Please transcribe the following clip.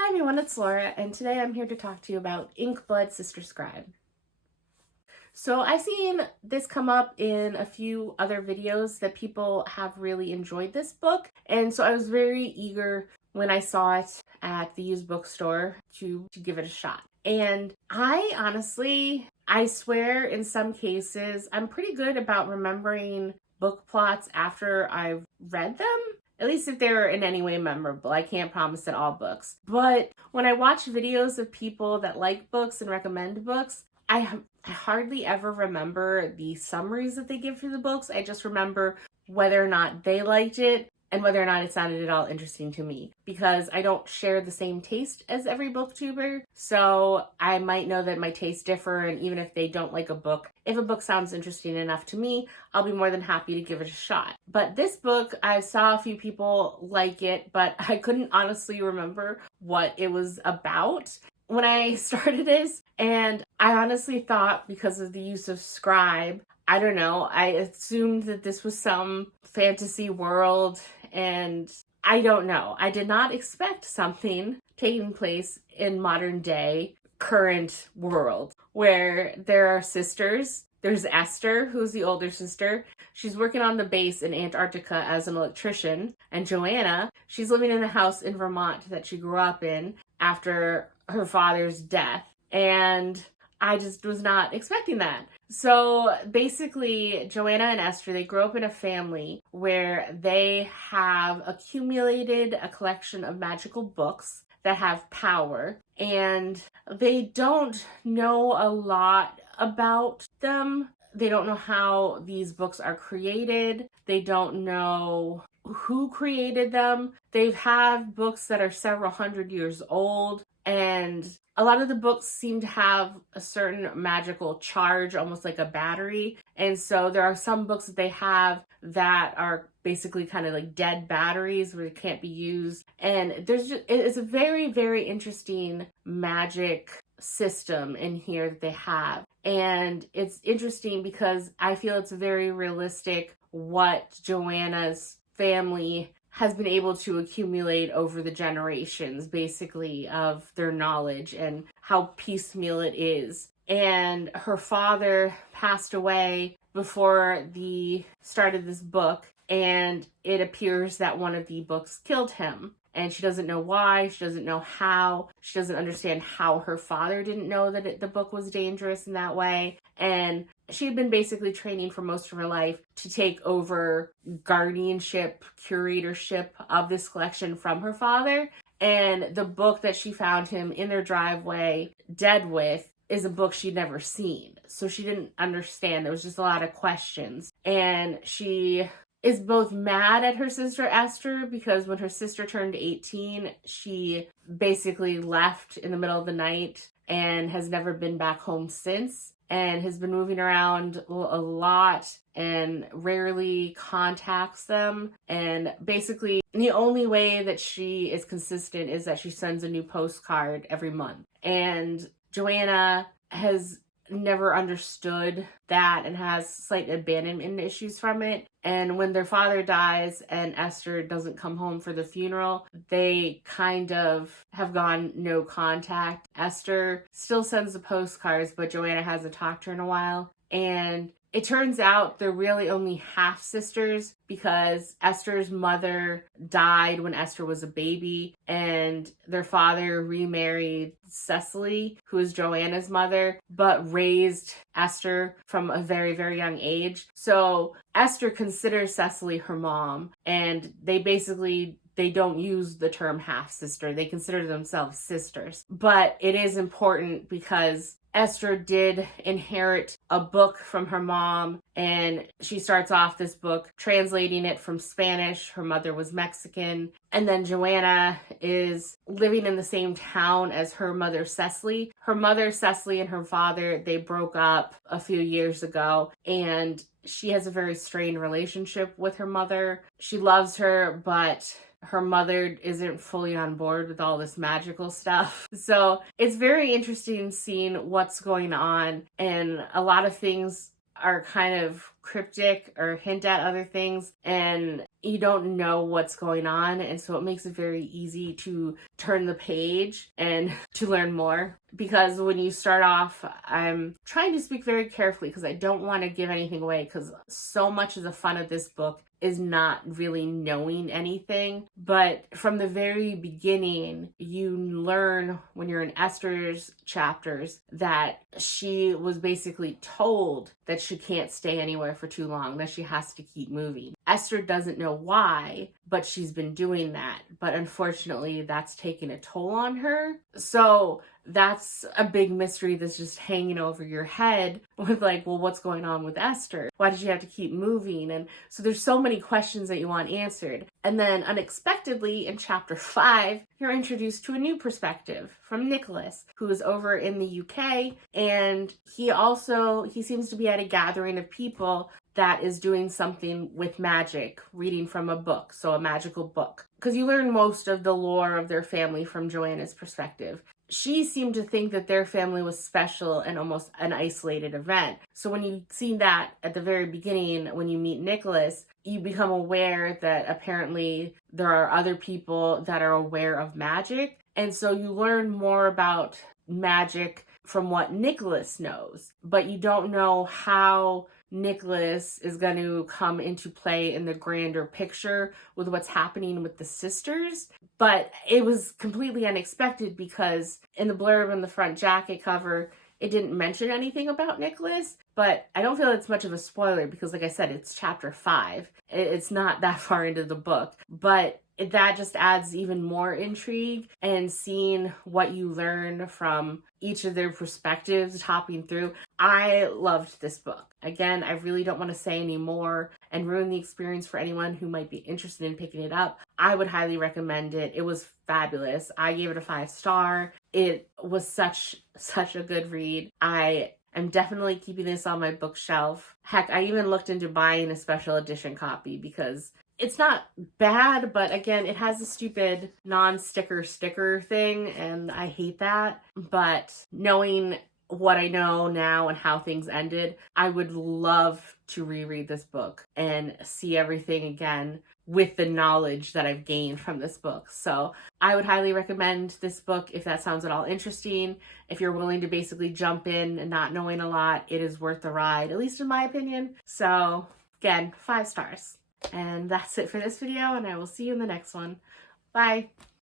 Hi everyone, it's Laura, and today I'm here to talk to you about Ink Blood Sister Scribe. So I've seen this come up in a few other videos that people have really enjoyed this book, and so I was very eager when I saw it at the used bookstore to give it a shot. And I swear in some cases, I'm pretty good about remembering book plots after I've read them. At least if they're in any way memorable. I can't promise that all books. But when I watch videos of people that like books and recommend books, I hardly ever remember the summaries that they give for the books. I just remember whether or not they liked it and whether or not it sounded at all interesting to me, because I don't share the same taste as every booktuber. So I might know that my tastes differ, and even if they don't like a book, if a book sounds interesting enough to me, I'll be more than happy to give it a shot. But this book, I saw a few people like it, but I couldn't honestly remember what it was about when I started this. And I honestly thought, because of the use of scribe, I don't know, I assumed that this was some fantasy world, and I don't know. I did not expect something taking place in modern day, current world, where there are sisters. There's Esther, who's the older sister. She's working on the base in Antarctica as an electrician. And Joanna, she's living in the house in Vermont that she grew up in after her father's death. And I just was not expecting that. So basically, Joanna and Esther, they grow up in a family where they have accumulated a collection of magical books that have power, and they don't know a lot about them. They don't know how these books are created. They don't know who created them. They have books that are several hundred years old, and a lot of the books seem to have a certain magical charge, almost like a battery. And so there are some books that they have that are basically kind of like dead batteries where they can't be used. And it's a very, very interesting magic system in here that they have. And it's interesting because I feel it's very realistic what Joanna's family has been able to accumulate over the generations, basically, of their knowledge and how piecemeal it is. And her father passed away before the start of this book, and it appears that one of the books killed him. And she doesn't know why, she doesn't know how, she doesn't understand how her father didn't know that the book was dangerous in that way. And she had been basically training for most of her life to take over guardianship, curatorship of this collection from her father. And the book that she found him in their driveway dead with is a book she'd never seen. So she didn't understand. There was just a lot of questions. And she is both mad at her sister Esther because when her sister turned 18, she basically left in the middle of the night and has never been back home since, and has been moving around a lot and rarely contacts them. And basically the only way that she is consistent is that she sends a new postcard every month. And Joanna has never understood that and has slight abandonment issues from it. And when their father dies and Esther doesn't come home for the funeral, they kind of have gone no contact. Esther still sends the postcards, but Joanna hasn't talked to her in a while. And it turns out they're really only half sisters because Esther's mother died when Esther was a baby, and their father remarried Cecily, who is Joanna's mother, but raised Esther from a very, very young age. So Esther considers Cecily her mom, and they don't use the term half-sister. They consider themselves sisters. But it is important because Esther did inherit a book from her mom, and she starts off this book translating it from Spanish. Her mother was Mexican. And then Joanna is living in the same town as her mother, Cecily. Her mother, Cecily, and her father, they broke up a few years ago, and she has a very strained relationship with her mother. She loves her, but her mother isn't fully on board with all this magical stuff. So it's very interesting seeing what's going on, and a lot of things are kind of cryptic or hint at other things, and you don't know what's going on, and so it makes it very easy to turn the page and to learn more. Because when you start off, I'm trying to speak very carefully because I don't want to give anything away, because so much of the fun of this book is not really knowing anything. But from the very beginning, you learn when you're in Esther's chapters that she was basically told that she can't stay anywhere for too long, that she has to keep moving. Esther doesn't know why, but she's been doing that. But unfortunately, that's taken a toll on her. So that's a big mystery that's just hanging over your head with like, well, what's going on with Esther? Why did she have to keep moving? And so there's so many questions that you want answered. And then unexpectedly in chapter 5, you're introduced to a new perspective from Nicholas, who is over in the UK. And he seems to be at a gathering of people that is doing something with magic, reading from a book, so a magical book. Because you learn most of the lore of their family from Joanna's perspective. She seemed to think that their family was special and almost an isolated event. So when you see that at the very beginning, when you meet Nicholas, you become aware that apparently there are other people that are aware of magic. And so you learn more about magic from what Nicholas knows, but you don't know how Nicholas is going to come into play in the grander picture with what's happening with the sisters. But it was completely unexpected because in the blurb on the front jacket cover, it didn't mention anything about Nicholas, but I don't feel it's much of a spoiler because, like I said, it's chapter 5. It's not that far into the book, but that just adds even more intrigue, and seeing what you learn from each of their perspectives hopping through. I loved this book. Again, I really don't want to say any more and ruin the experience for anyone who might be interested in picking it up. I would highly recommend it. It was fabulous. I gave it a 5-star. It was such a good read. I am definitely keeping this on my bookshelf. Heck, I even looked into buying a special edition copy because it's not bad, but again, it has a stupid non-sticker sticker thing, and I hate that. But knowing what I know now and how things ended, I would love to reread this book and see everything again with the knowledge that I've gained from this book. So I would highly recommend this book if that sounds at all interesting. If you're willing to basically jump in and not knowing a lot, it is worth the ride, at least in my opinion. So again, 5 stars. And that's it for this video, and I will see you in the next one. Bye.